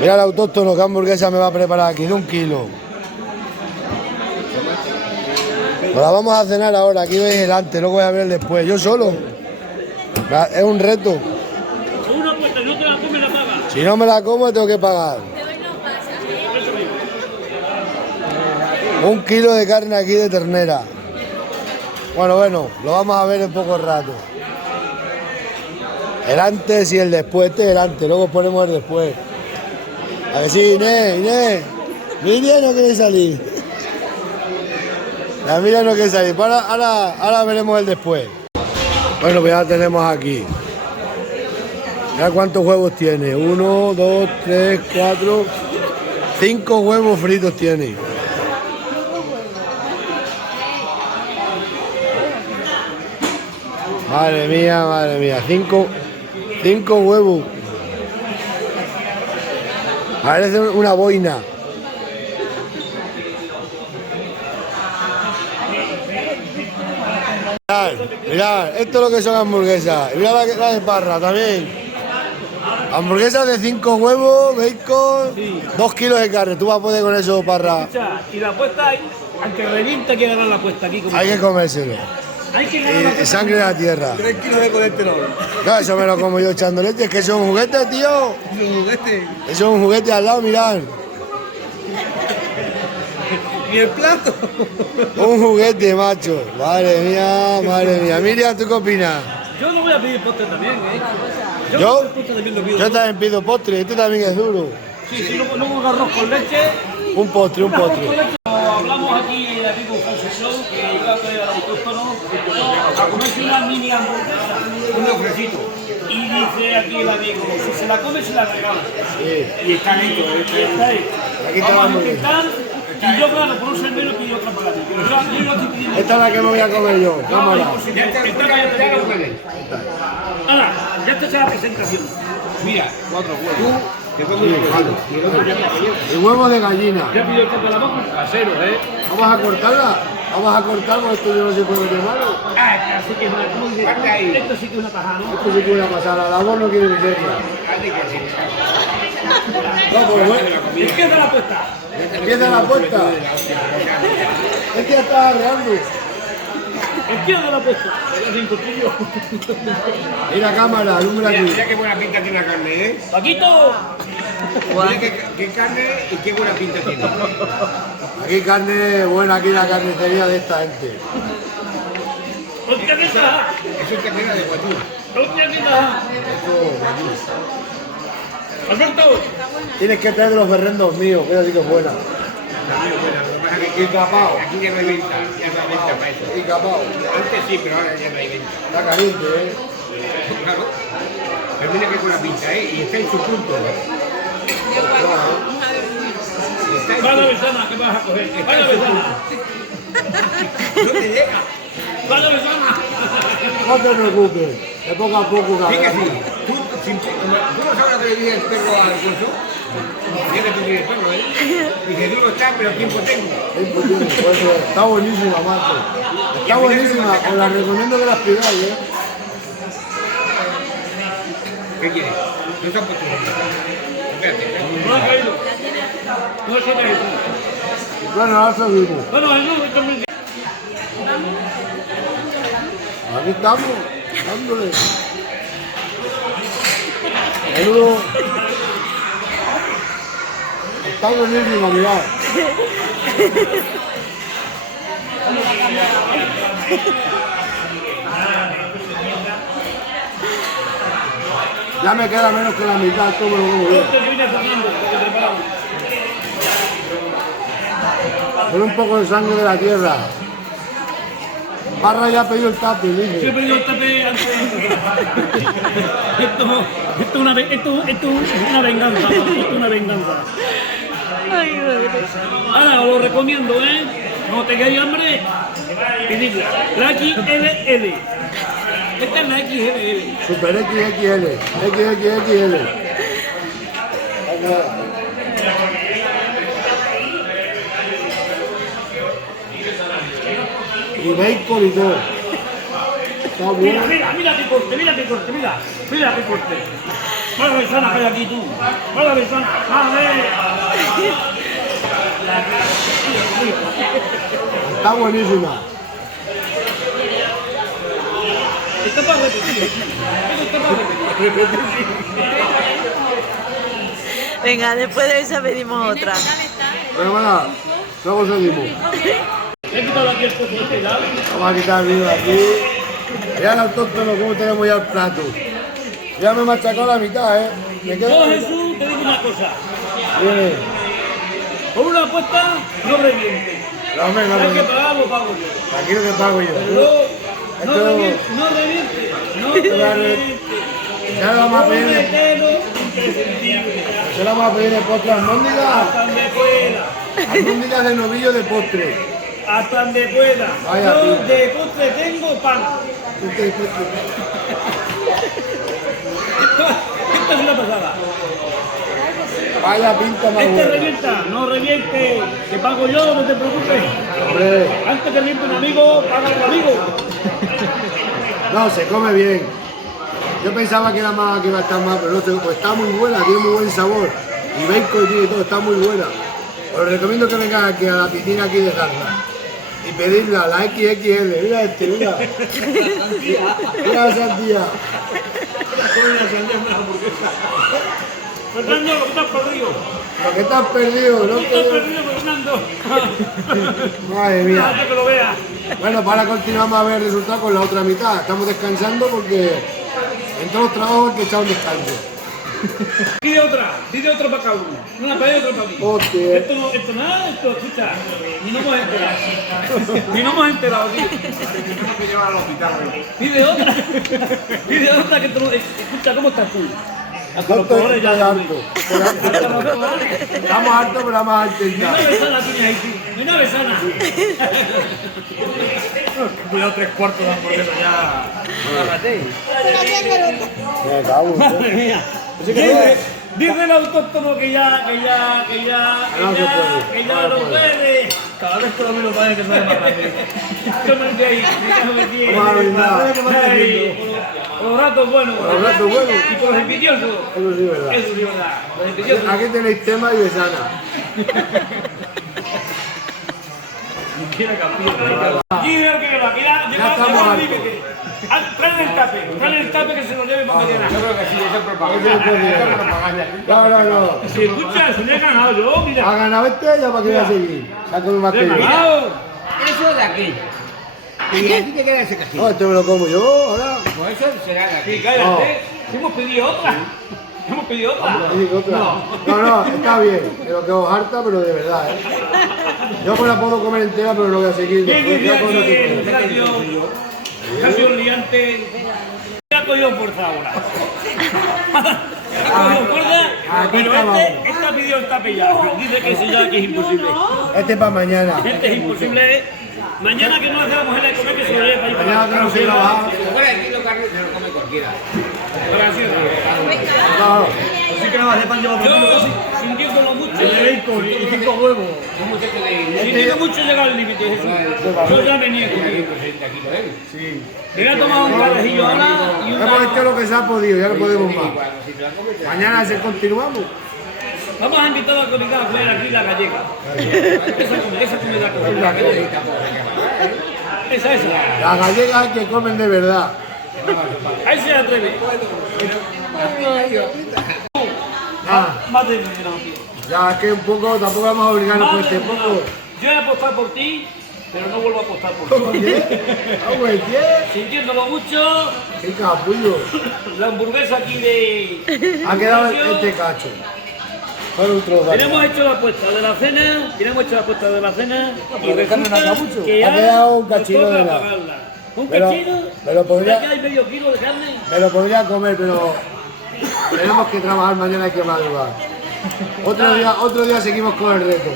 Mira el autóctono, que hamburguesa me va a preparar aquí, de 1 kilo. Nos la vamos a cenar ahora, aquí veis el antes, luego voy a ver después. Yo solo. Es un reto. Una apuesta, no te la comes, la pagas. Si no me la como, tengo que pagar. 1 kilo de carne aquí de ternera. Bueno, lo vamos a ver en poco rato. El antes y el después. Este es el antes, luego ponemos el después. A ver si Inés. Miriam no quiere salir. La Miriam no quiere salir. Ahora veremos el después. Bueno, pues ya tenemos aquí. Mira cuántos huevos tiene. 1, 2, 3, 4, 5 huevos fritos tiene. Madre mía. 5 huevos. Parece una boina. Mirad, esto es lo que son hamburguesas. Y mirad la de Parra también. Hamburguesas de 5 huevos, bacon, 2 kilos de carne. Tú vas a poder con eso, Parra. Y la apuesta, aunque reviente, hay que ganar la apuesta aquí. Hay que comérselo. Hay que ganar la apuesta. Sangre de la tierra. 3 kilos de colesterol. No, eso me lo como yo echando leche. Es que eso es un juguete, tío. Un juguete. Eso es un juguete al lado, mirad. ¿Y el plato? Un juguete, macho. Madre mía. Miriam, ¿tú qué opinas? Yo no voy a pedir postre también, Yo postre también lo pido. también pido postre. Este también es duro. Sí, si no un arroz con leche. Un postre. Hablamos aquí de amigo Francesón, que iba a traer al autóctono a comerse una mini hamburguesa, un ofrecito. Y dice aquí el amigo, si se la come, se la regala. Sí. Y está hecho, está ahí. Aquí está la Vamos a hamburguesa. intentar, y yo claro, por un servero pido otra para mí. Pero yo estoy pidiendo. Esta es la que me voy a comer yo. Cámara. Ahora, ya está hecha la presentación. Mira, 4 huevos. Y huevos de gallina. Ya pido esto para la boca. Casero, Vamos a cortarla. Porque esto yo no se puede quemarlo. Ah, así que es una muy de... Esto sí que es una tajada, ¿no? Esto sí que una pasada. La voz no quiere miseria. No, pues bueno. Empieza la apuesta. Empieza la puerta. Es que ya está arreando. Empieza la apuesta. Mira cámara, alumbra aquí. Mira qué buena pinta tiene la carne, ¿eh? Paquito. Mira qué carne y qué buena pinta tiene. Aquí carne buena, aquí la carnicería de esta gente. Hostia, ¿qué está? Eso es ternera de guatú. Hostia, ¿qué está? Alberto. Tienes que traer de los berrendos míos, que así que es buena. Y capao. Aquí ya no hay venta, ya no hay venta para eso. Y capao. Antes sí, pero ahora ya no hay venta. Está caliente, Claro. Pero mira qué buena pinta, ¿eh? Y está en su punto. Vaya besana, ¿qué vas a coger? Vaya besana. No te llega. Vaya besana. No te preocupes, de poco a poco, Sí que cabrón. sí. ¿Tú no sabes que le dije el perro al Alfonso? Ya que tú tienes perro, ¿eh? Dije, duro está, pero tiempo tengo. Está buenísima, macho. Está buenísima, os la recomiendo que las pidáis, ¿eh? ¿Qué quieres? No se han puesto. Espérate, No ha caído. No se ha caído. Bueno, ahora seguimos. Bueno, Jesús, también. Aquí estamos, dándole. Menudo. Está buenísima, mirad. Ya me queda menos que la mitad, esto me lo como yo. Con un poco de sangre de la tierra. Parra ya ha pedido el tape, Yo he dice. pedido el tape antes. Esto es una venganza. Esto es una venganza. Ahora os lo recomiendo, ¿eh? No tengáis hambre, pedidla. La XLL. Esta es la XLL. Super XXL. XXXL. Y bacon y todo. Está Mira, bueno. mira qué corte, mira qué corte, mira qué corte. Mala besana que hay aquí tú. Mala besana. Está buenísima. Está para repetir. Está para repetir. Venga, después de esa pedimos otra. Bueno, bueno, luego seguimos. He quitado aquí el coche de pedal. Vamos a quitar el vídeo de aquí. Mirad al autóctono cómo tenemos ya el plato. Ya me he machacado la mitad, ¿eh? Me Yo, queda... Jesús, te digo una cosa. Viene. Con una apuesta, no reviente. No, hombre, no, Hay que no. pagar, lo pago yo. Aquí lo que pago yo. Pero no Esto- reviente, no reviente. No reviente. Ya lo vamos a pedir. Prometelo, imprescindible. Ya lo vamos a pedir de postre almóndigas. Hasta donde pueda. Almóndigas de novillo de postre. Hasta donde pueda. Vaya Yo pinta. de postre tengo pan. Esto es una pasada. Vaya pinta más Este buena. revienta, no reviente. Que pago yo, no te preocupes. Hombre, Antes que reviente un amigo, paga otro amigo. no, se come bien. Yo pensaba que era más, que iba a estar más, pero no, pues está muy buena, tiene muy buen sabor. Y bacon y tiene todo, está muy buena. Os recomiendo que vengan aquí a la piscina aquí de Zarza. Y pedirla, la XXL. Mira este, mira. Mira la sandía. Fernando, lo que te has perdido. Lo que te has perdido, ¿no? Lo que te has perdido, Fernando. Madre mía. Déjate que lo veas. Bueno, para continuamos a ver el resultado con la otra mitad. Estamos descansando porque en todos los trabajos hay que echar un descanso. Pide otra para cada uno. Una para ella, otra para mí. Hostia. Esto nada, esto, escucha. Ni nos hemos enterado. Ni nos hemos enterado, tío. Tenemos que llevar al hospital. Pide otra. Pide otra que tú no. Escucha, ¿cómo estás tú? Hasta No los colores estoy ya. harto. Hasta los colores. Estamos hartos, pero vamos a Una intentar. besana tienes ahí, tú. Una besana. Cuidado, 3/4 de hamburguesa ya. Me cago en Madre mía. Dice el autóctono que ya No se puede, no puede. Cada vez que lo miro parece que sale más grande. Tómate ahí, déjame bien. Vamos a brindar. Por los ratos buenos. Por los ratos buenos. Y por los envidiosos. Eso sí es verdad. Eso sí es verdad. Los envidiosos. Aquí tenéis tema y besana. Quiere campeón. Dice el que va, mira, Ya estamos llega al hartos. límite. Traen el tape que se lo lleve para mañana. Yo creo que sí, eso es Eso propaganda. no puede. Eso es propaganda. No, no, no. Si escucha, se le he ganado yo, Ha mira. ganado este, ya para que voy a seguir. Saco más Le que he yo. ganado. Eso de aquí. Y aquí te queda ese castillo. No, este me lo como yo ahora. Pues eso será de Sí, aquí. cállate. Hemos pedido otra. Hemos pedido otra. Y digo otra. No, no, está bien. Pero que os harta, pero de verdad, ¿eh? Yo me la puedo comer entera, pero no voy a seguir. ¿Quién Después, diría ya con lo que que el Casio liante ya ha cogido fuerza ahora? Ha cogido fuerza, Aquí pero estamos. esta pidió el tape ya. Dice que ese ya que es imposible. Este para mañana. Este es imposible. Mañana que no hace la mujer de comer que se lo lleve para ir para Mañana que no se la trabaja. Si fuera el kilo de carne, se lo come cualquiera. No, Así que nada más de pan lleva Yo, sintiéndolo mucho, y 5 huevos. sintiendo mucho llega al límite, Jesús. Yo ya me niego. Me voy a tomar un carajillo ahora y un hemos hecho lo que se ha podido, ya no podemos más. Mañana se continuamos. Vamos a invitar a la comida a comer aquí la gallega. Esa comida cogida. Esa. Las gallegas que comen de verdad. Ahí se atreve. Ah, Más de dinero, tío. ya es que un poco, tampoco vamos a obligarnos por Más este de poco. dinero. Yo voy a apostar por ti, pero no vuelvo a apostar por ti. Oye, oye, Sintiéndolo mucho, qué capullo. la hamburguesa aquí de... Ha quedado este cacho. Solo un trozo. Tenemos hecho la apuesta de la cena, y resulta que Ha ya quedado un nos cachino toca de nada. pagarla. Un Pero- cachino, pero podría- ya que hay medio kilo de carne. Me lo podría comer, pero tenemos que trabajar mañana, hay que madrugar. Otro día seguimos con el reto.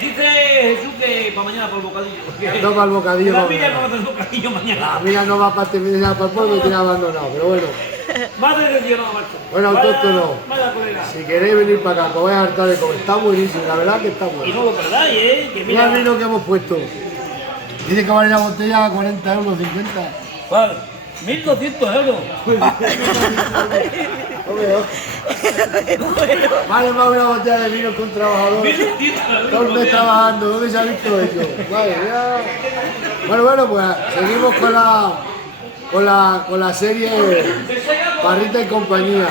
Dice Jesús que para mañana por el bocadillo. No para el bocadillo. La no. mía no va a hacer bocadillo mañana. La mía no va para terminar para el pueblo y tiene abandonado, pero bueno. Madre de Dios, no, macho. Bueno, autóctono. Vaya colega. Si queréis venir para acá, que os vais a hartar de comer. Está buenísimo, la verdad que está Y bueno. no lo perdáis, que Mira el mira. vino que hemos puesto. Dice que vale la botella a 40 euros, 50. Vale, 1.200 euros. No veo. Vale más una botella de vino que un trabajador. Todo el mes trabajando. ¿Dónde se ha visto eso? Vale, ya. Bueno, pues seguimos con la serie Parrita y compañía.